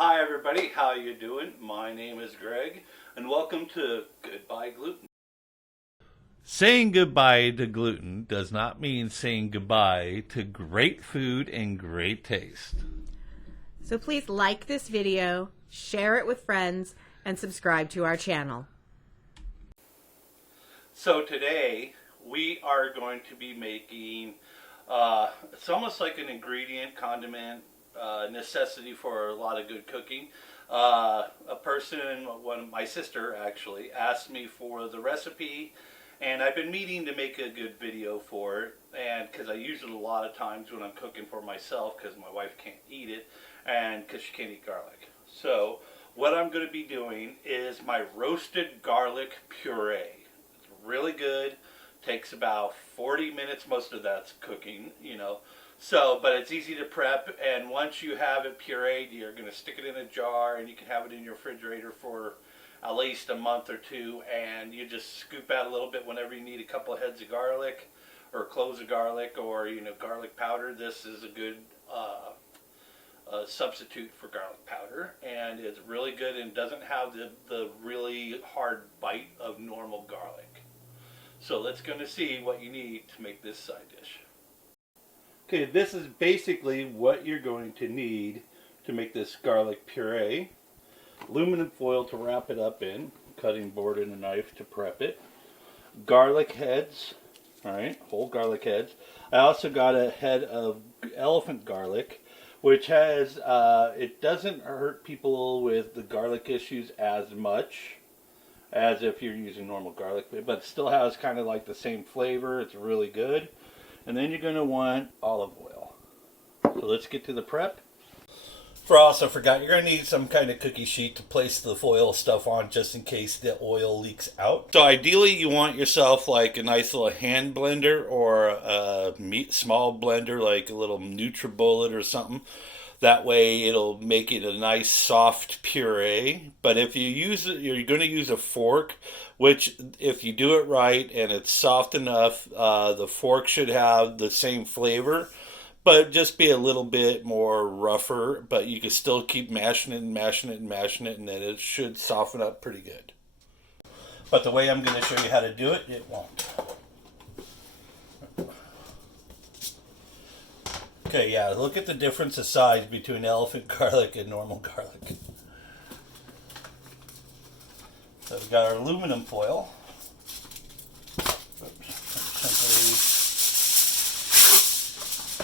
Hi everybody, how you doing? My name is Greg, and welcome to Goodbye Gluten. Saying goodbye to gluten does not mean saying goodbye to great food and great taste. So please like this video, share it with friends, and subscribe to our channel. So today we are going to be making, it's almost like an ingredient, condiment, necessity for a lot of good cooking. A person, my sister actually, asked me for the recipe, and I've been meaning to make a good video for it, and because I use it a lot of times when I'm cooking for myself because my wife can't eat it, and because she can't eat garlic. So what I'm going to be doing is my roasted garlic puree. It's really good. Takes about 40 minutes. Most of that's cooking, So, but it's easy to prep, and once you have it pureed, you're going to stick it in a jar, and you can have it in your refrigerator for at least a month or two, and you just scoop out a little bit whenever you need a couple of heads of garlic, or cloves of garlic, or garlic powder. This is a good substitute for garlic powder, and it's really good and doesn't have the really hard bite of normal garlic. So let's go to see what you need to make this side dish. Okay, this is basically what you're going to need to make this garlic puree. Aluminum foil to wrap it up in, cutting board and a knife to prep it. Garlic heads, alright, whole garlic heads. I also got a head of elephant garlic, which has, it doesn't hurt people with the garlic issues as much as if you're using normal garlic, but it still has kind of like the same flavor. It's really good. And then you're going to want olive oil. So let's get to the prep. Also forgot, you're going to need some kind of cookie sheet to place the foil stuff on just in case the oil leaks out. So ideally you want yourself like a nice little hand blender or a small blender like a little NutriBullet or something. That way it'll make it a nice soft puree. But if you use it, you're going to use a fork, which if you do it right and it's soft enough, the fork should have the same flavor, but just be a little bit more rougher. But you can still keep mashing it and mashing it and mashing it, and then it should soften up pretty good. But the way I'm going to show you how to do it, it won't. Okay, yeah, look at the difference of size between elephant garlic and normal garlic. So we've got our aluminum foil.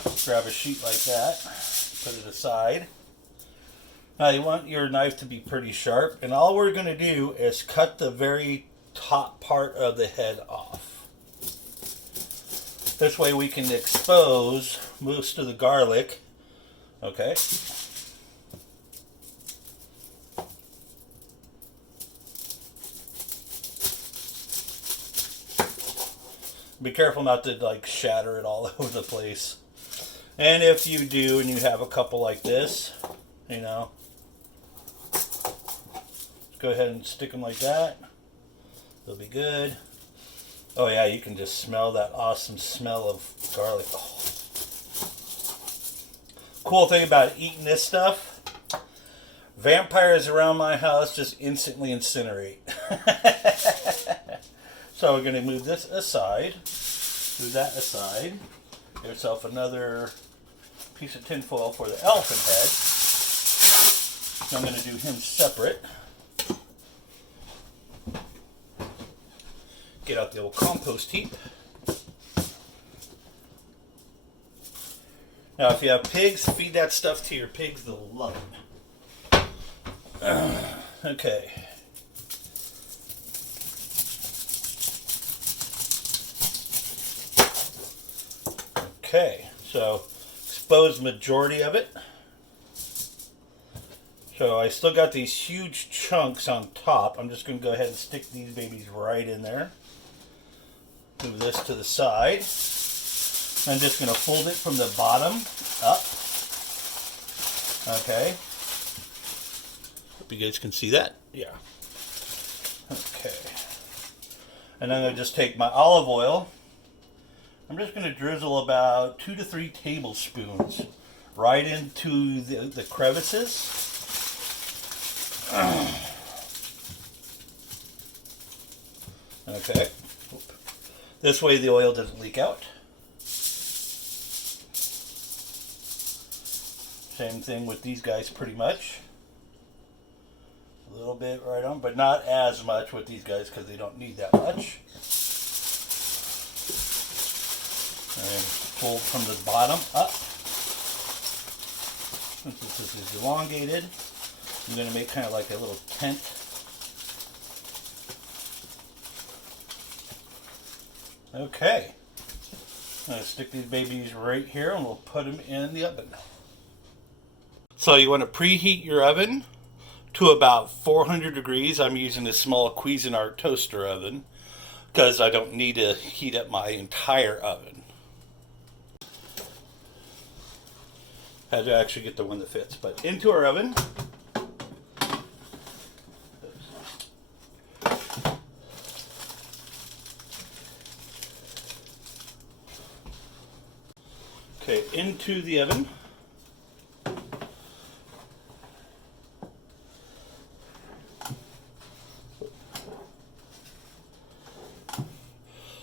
Simply grab a sheet like that, put it aside. Now you want your knife to be pretty sharp, and all we're going to do is cut the very top part of the head off. This way we can expose most of the garlic. Okay. Be careful not to like shatter it all over the place. And if you do and you have a couple like this, go ahead and stick them like that. They'll be good. Oh yeah, you can just smell that awesome smell of garlic. Oh. Cool thing about eating this stuff, vampires around my house just instantly incinerate. So we're going to move this aside, move that aside. Get yourself another piece of tin foil for the elephant head. I'm going to do him separate. Get out the old compost heap. Now, if you have pigs, feed that stuff to your pigs. They'll love it. Okay. Okay, so expose majority of it. So I still got these huge chunks on top. I'm just going to go ahead and stick these babies right in there. Move this to the side. I'm just going to fold it from the bottom up. Okay. Hope you guys can see that. Yeah. Okay. And I'm going to just take my olive oil. I'm just going to drizzle about 2 to 3 tablespoons right into the crevices. Okay. This way the oil doesn't leak out. Same thing with these guys pretty much. A little bit right on, but not as much with these guys because they don't need that much. And pull from the bottom up. Since this is elongated, I'm going to make kind of like a little tent. Okay. I'm going to stick these babies right here and we'll put them in the oven. So you want to preheat your oven to about 400 degrees. I'm using a small Cuisinart toaster oven because I don't need to heat up my entire oven. Had to actually get the one that fits, but into our oven. Okay, into the oven.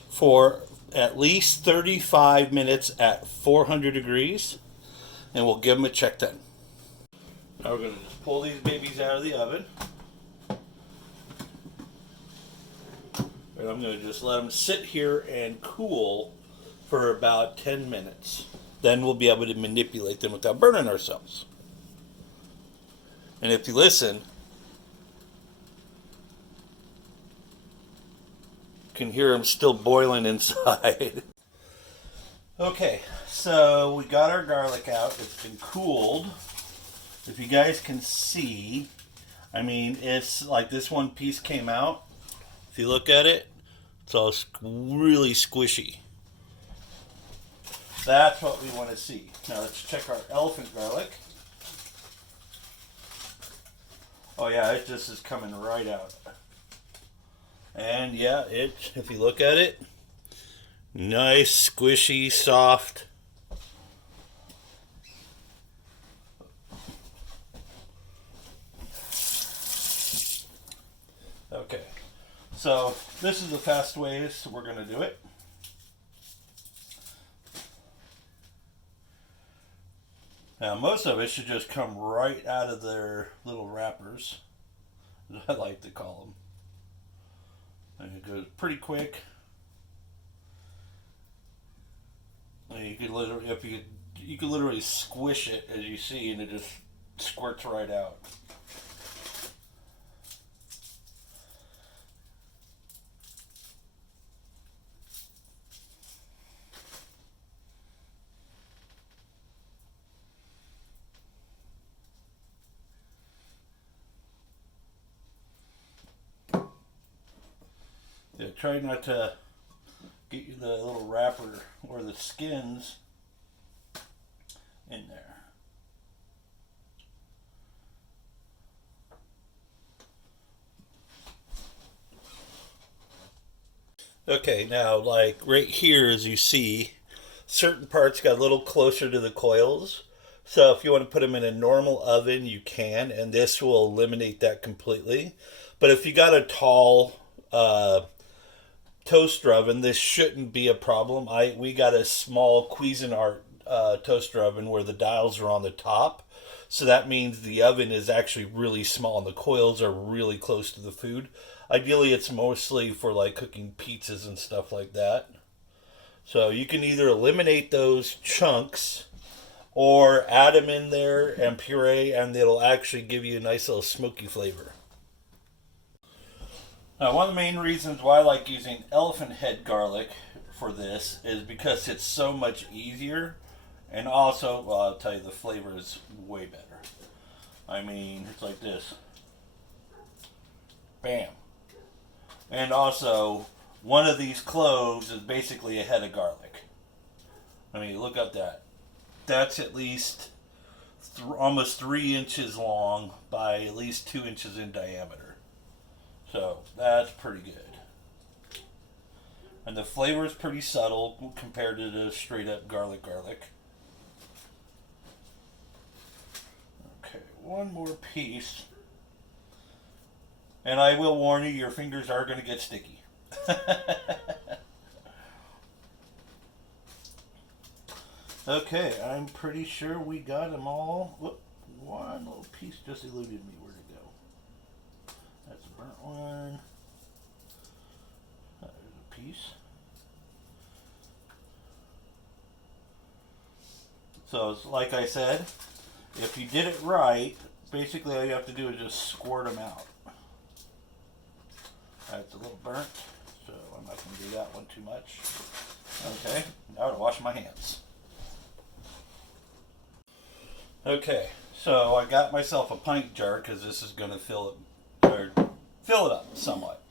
For at least 35 minutes at 400 degrees, and we'll give them a check then. Now we're going to just pull these babies out of the oven. And I'm going to just let them sit here and cool for about 10 minutes. Then we'll be able to manipulate them without burning ourselves. And if you listen, you can hear them still boiling inside. Okay, so we got our garlic out. It's been cooled. If you guys can see, I mean, it's like this one piece came out. If you look at it, it's all really squishy. That's what we want to see. Now let's check our elephant garlic. Oh yeah, it just is coming right out. And yeah, if you look at it, nice, squishy, soft. Okay, so this is the fast ways we're going to do it. Now most of it should just come right out of their little wrappers, as I like to call them. And it goes pretty quick. And you can literally, you can literally squish it, as you see, and it just squirts right out. Yeah, try not to get the little wrapper or the skins in there. Okay, now like right here, as you see, certain parts got a little closer to the coils. So if you want to put them in a normal oven, you can, and this will eliminate that completely. But if you got a tall toaster oven, this shouldn't be a problem. We got a small Cuisinart toaster oven where the dials are on the top. So that means the oven is actually really small and the coils are really close to the food. Ideally, it's mostly for like cooking pizzas and stuff like that. So you can either eliminate those chunks or add them in there and puree, and it'll actually give you a nice little smoky flavor. Now, one of the main reasons why I like using elephant head garlic for this is because it's so much easier, and also, well, I'll tell you, the flavor is way better. I mean, it's like this. Bam. And also, one of these cloves is basically a head of garlic. I mean, look at that. That's at least almost 3 inches long by at least 2 inches in diameter. So that's pretty good. And the flavor is pretty subtle compared to the straight up garlic. Okay, one more piece. And I will warn you, your fingers are going to get sticky. Okay, I'm pretty sure we got them all. Whoop, one little piece just eluded me. Where'd it go? That's a burnt one. There's a piece. So, like I said, if you did it right, basically all you have to do is just squirt them out. That's a little burnt, so I'm not going to do that one too much. Okay, now to wash my hands. Okay, so I got myself a pint jar because this is going to fill it up somewhat.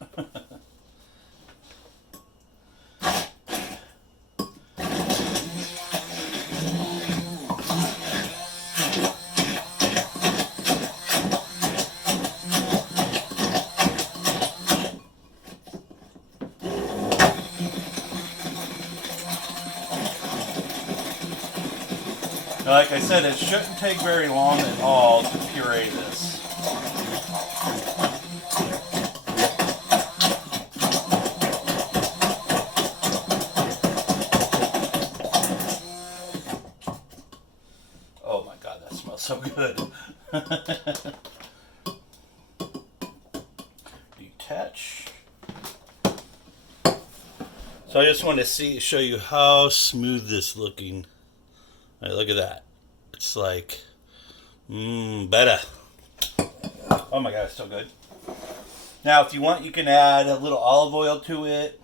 Like I said, it shouldn't take very long at all to puree this. Oh my God, that smells so good. Detach. So I just want to show you how smooth this looking. Right, look at that. It's like, better. Oh my God, it's so good. Now, if you want, you can add a little olive oil to it,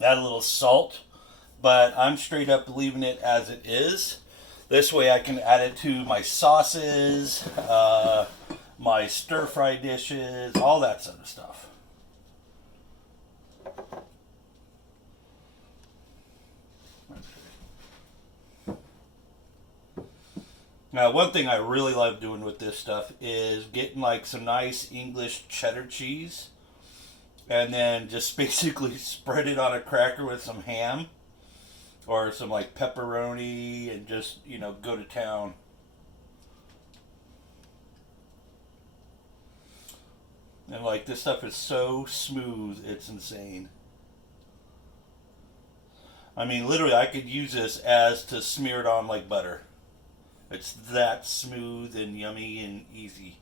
add a little salt, but I'm straight up leaving it as it is. This way I can add it to my sauces, my stir-fry dishes, all that sort of stuff. Now, one thing I really love doing with this stuff is getting like some nice English cheddar cheese and then just basically spread it on a cracker with some ham or some like pepperoni and just, you know, go to town. And like this stuff is so smooth, it's insane. I mean, literally, I could use this as to smear it on like butter. It's that smooth and yummy and easy.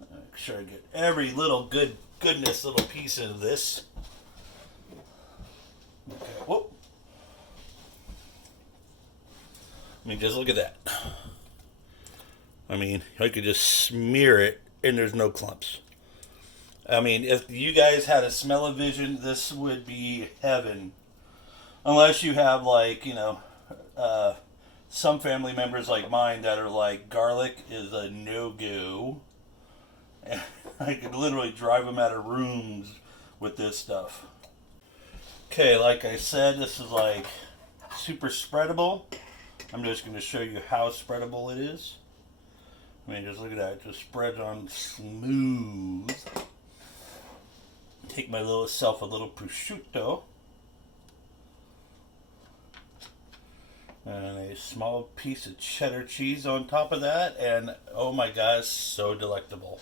Make sure I get every little goodness little piece of this. Okay, whoop. I mean, just look at that. I mean, I could just smear it and there's no clumps. I mean, if you guys had a smell-o-vision, this would be heaven. Unless you have like, you know, some family members like mine that are like, garlic is a no-go. And I could literally drive them out of rooms with this stuff. Okay, like I said, this is like super spreadable. I'm just going to show you how spreadable it is. I mean, just look at that. It just spreads on smooth. Take my little self a little prosciutto. And a small piece of cheddar cheese on top of that, and oh my gosh, so delectable.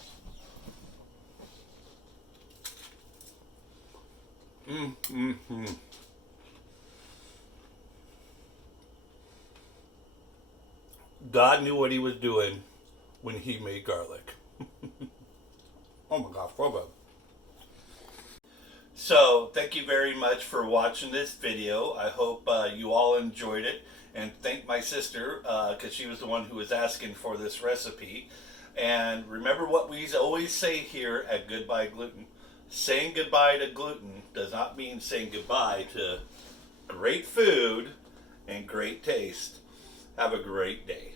God knew what he was doing when he made garlic. Oh my gosh, so good. So, thank you very much for watching this video. I hope you all enjoyed it. And thank my sister, because she was the one who was asking for this recipe. And remember what we always say here at Goodbye Gluten. Saying goodbye to gluten does not mean saying goodbye to great food and great taste. Have a great day.